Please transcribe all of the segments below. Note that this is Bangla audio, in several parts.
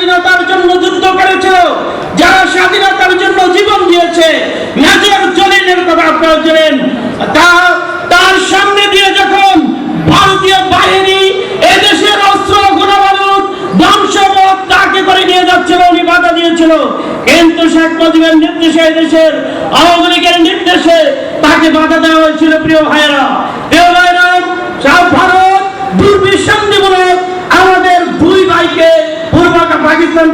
স্বাধীনতার জন্য যুদ্ধ করেছিল যারা স্বাধীনতার জন্য জীবন দিয়েছে, মেজর জলিলের কথা আপনারা জানেন। তার সামনে দিয়ে যখন ভারতীয় বাহিনী এদেশের অস্ত্র গুণবারুদ তাকে করে নিয়ে যাচ্ছিল, উনি বাধা দিয়েছিল। কিন্তু শেখ মুজিবের নির্দেশে এদেশের আওয়ামী লীগের নির্দেশে তাকে বাধা দেওয়া হয়েছিল, প্রিয় ভাইরা প্রিয় সব ভারত দুর্বিসন্ধিমূলক আমাদের দুই ভাইকে পূর্ব পাকিস্তান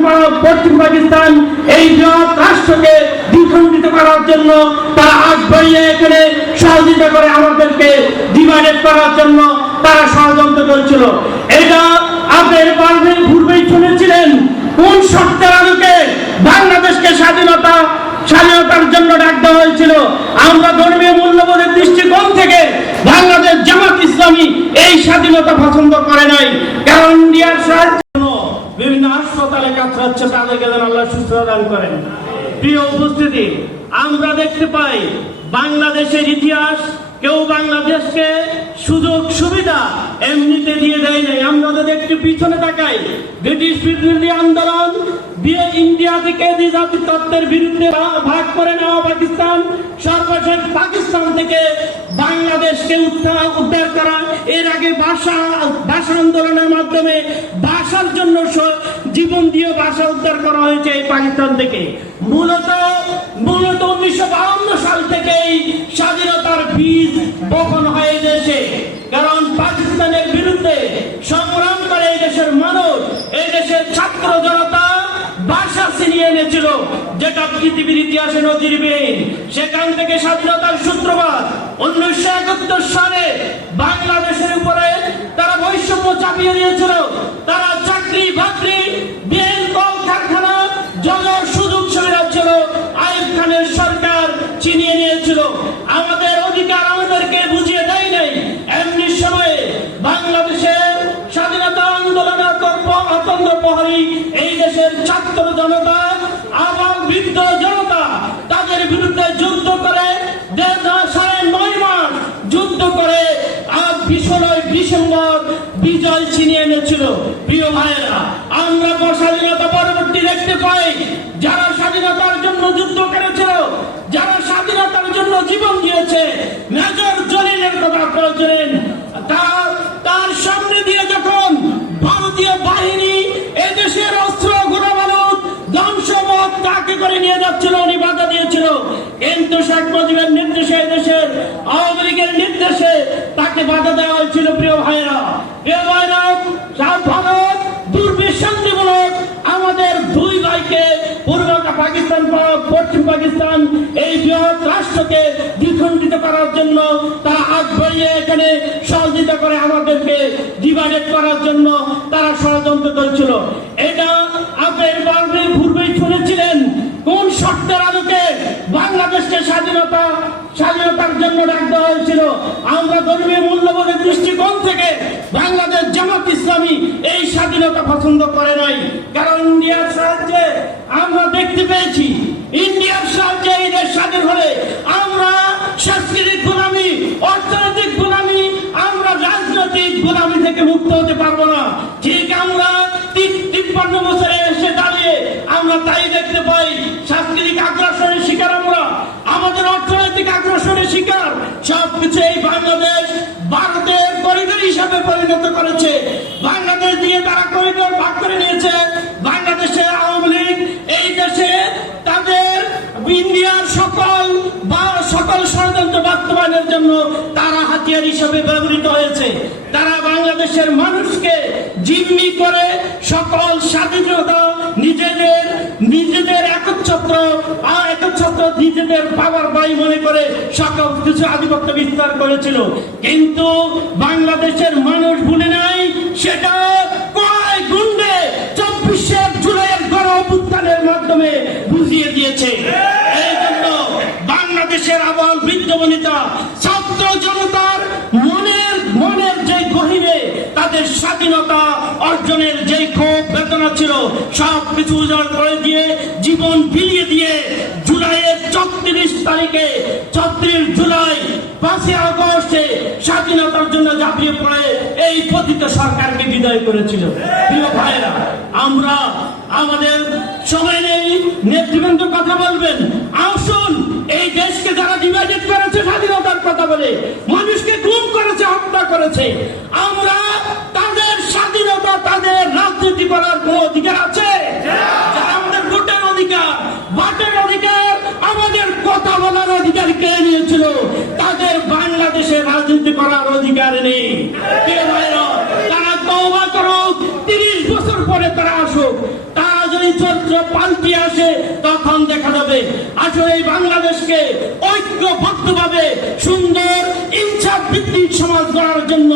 পশ্চিম পাকিস্তান, এই বৃহৎ রাষ্ট্রকে দ্বিখণ্ডিত করার জন্য তারা আগ বাড়িয়ে এখানে সহযোগিতা করে আমাদেরকে ডিভাইডেড করার জন্য তারা ষড়যন্ত্র করেছিল। এটা আপনার পূর্বে পূর্বেই শুনেছিলেন, কোন শর্তের আলোকে বাংলাদেশকে স্বাধীনতা, স্বাধীনতার জন্য ডাক দেওয়া হয়েছিল। আমরা ধর্মীয় মূল্যবোধের দৃষ্টিকোণ থেকে বাংলাদেশ জামাত ইসলামী এই স্বাধীনতা পছন্দ করে নাই। কারণ ইন্ডিয়ার সাহায্য বিভিন্ন হাসপাতালে কাতরাচ্ছে তাদেরকে যেন আল্লাহ সুস্থ দান করেন। প্রিয় উপস্থিতি, আমরা দেখতে পাই বাংলাদেশের ইতিহাস, কেউ বাংলাদেশকে সুযোগ সুবিধা এমনিতে দিয়ে দেয় নাই। আমরা যদি একটু পিছনে তাকাই, ব্রিটিশ বিরোধী আন্দোলন দিয়ে ইন্ডিয়া থেকে জাতি তত্ত্বের বিরুদ্ধে ভাগ করে নেওয়া পাকিস্তান, সর্বশেষ পাকিস্তান থেকে বাংলাদেশকে উদ্ধার উদ্ধার করা, এর আগে ভাষা ভাষা আন্দোলনের মাধ্যমে বাসার জন্য জীবন দিয়ে বাসা উদ্ধার করা হয়েছে এই পাকিস্তান থেকে। মূলত মূলত উনিশশো সাল থেকেই স্বাধীনতার বীজ বপন হয়ে গেছে কারণ পাকিস্তানের বিরুদ্ধে সংগ্রাম করে এই দেশের মানুষ এই দেশের ছাত্র জনতা ভাষা ছিনিয়ে এনেছিল যেটা পৃথিবীর ইতিহাসে নজিরবিহীন সেখান থেকে স্বাধীনতার সূত্রপাত উনিশশো একাত্তর সালে বাংলাদেশের উপরে তারা বৈষম্য চাপিয়ে দিয়েছিল। তারা চাকরি বাকরি ষোলোই ডিসেম্বর বিজয় ছিনিয়ে এনেছিল। প্রিয় ভাইয়েরা আমরা স্বাধীনতা পরবর্তী দেখতে পাই যারা নিয়ে যাচ্ছিল উনি বাধা দিয়েছিল। কিন্তু শেখ মুজিবের নির্দেশে দেশের আওয়ামী লীগের নির্দেশে তাকে বাধা দেওয়া হয়েছিল প্রিয় ভাইরা প্রিয় ভাইরা দুর্বিসন্ধিমূলক আমাদের দুই ভাইকে পূর্ব পাকিস্তান পশ্চিম পাকিস্তান, এই বৃহৎ রাষ্ট্রকে দ্বিখণ্ডিত করার জন্য এখানে সহযোগিতা করে আমাদেরকে ডিভাইডেড করার জন্য তারা ষড়যন্ত্র করেছিল। এটা আপনার পূর্বে পূর্বেই শুনেছিলেন কোন শর্তের আলোকে বাংলাদেশকে স্বাধীনতা স্বাধীনতার জন্য ডাক হয়েছিল আমরা ধর্মীয় মূল্যবোধের দৃষ্টিকোণ থেকে বাংলাদেশ জামাত ইসলামী এই স্বাধীনতা পছন্দ করে নাই। কারণ ইন্ডিয়ার সাহায্যে আমরা দেখতে পেয়েছি, ইন্ডিয়ার সাহায্যে এই দেশ স্বাধীন হলে আমরা সাংস্কৃতিক গোলামি অর্থনৈতিক গোলামি আমরা রাজনৈতিক গোলামি থেকে মুক্ত হতে পারব না ঠিক আমরা তিন- তিপ্পান্ন বছরে এসে দাঁড়িয়ে আমরা তাই দেখতে পাই সাংস্কৃতিক আগ্রাসনের শিকার আমরা আমাদের অর্থনৈতিক আগ্রাসনের শিকার সবকিছু এই বাংলাদেশ ভারতের করিডোর হিসাবে পরিণত করেছে। বাংলাদেশ দিয়ে তারা করিডোর ভাগ করে নিয়েছে। বাংলাদেশের আওয়ামী লীগ এই দেশে তাদের ইন্ডিয়ার সকল বা সকল ষড়যন্ত্র বাস্তবায়নের জন্য তারা হাতিয়ার হিসাবে ব্যবহৃত হয়েছে। তারা বাংলাদেশের মানুষকে জিম্মি করে সকল স্বাধীনতা নিজেদের নিজেদের আর নিজেদের পাওয়ার বাই মনে করে সকল কিছু আধিপত্য বিস্তার করেছিল। কিন্তু বাংলাদেশের মানুষ ভুলে নাই, সেটা কয় গুন্ডে চব্বিশে জুলাইয়ের গণ অভ্যুত্থানের মাধ্যমে বুঝিয়ে দিয়েছে। এই জন্য বাংলাদেশের আবাল বৃদ্ধ বনিতা, ছাত্র জনতার মনের মনের যে গহিরে, তাদের স্বাধীনতা অর্জনের যে ক্ষোভ, বেদনা ছিল সব কিছু উজাড় করে দিয়ে জীবন বিলিয়ে দিয়ে জুলাইয়ের চৌত্রিশ তারিখে চৌত্রিশ জুলাই, পাঁচই আগস্টে স্বাধীনতার জন্য ঝাঁপিয়ে পড়ে এই পতিত সরকারকে বিদায় করেছিল। প্রিয় ভাইরা আমরা আমাদের সময় নেই। নেতৃবৃন্দ কথা বলবেন। আসুন, এই দেশকে যারা ডিভাইডেড করেছে স্বাধীনতার কথা বলে, মানুষকে গুম করেছে, হত্যা করেছে, আমরা তাদের স্বাধীনতা, তাদের রাজনীতি করার কোন অধিকার আছে? করার অধিকার নেই। তারা তওবা করুক, তিরিশ বছর পরে তারা আসুক। তারা যদি চরিত্র পাল্টি আসে, তখন দেখা যাবে, আসলে এই বাংলাদেশকে ঐক্যবদ্ধভাবে সুন্দর ইনসাফ ভিত্তিক সমাজ গড়ার জন্য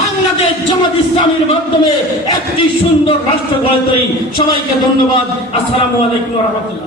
বাংলাদেশ জামাত ইসলামের মাধ্যমে একটি সুন্দর রাষ্ট্র গড়ে তোলে। সবাইকে ধন্যবাদ। আসসালামু আলাইকুম রহমতুল্লাহ।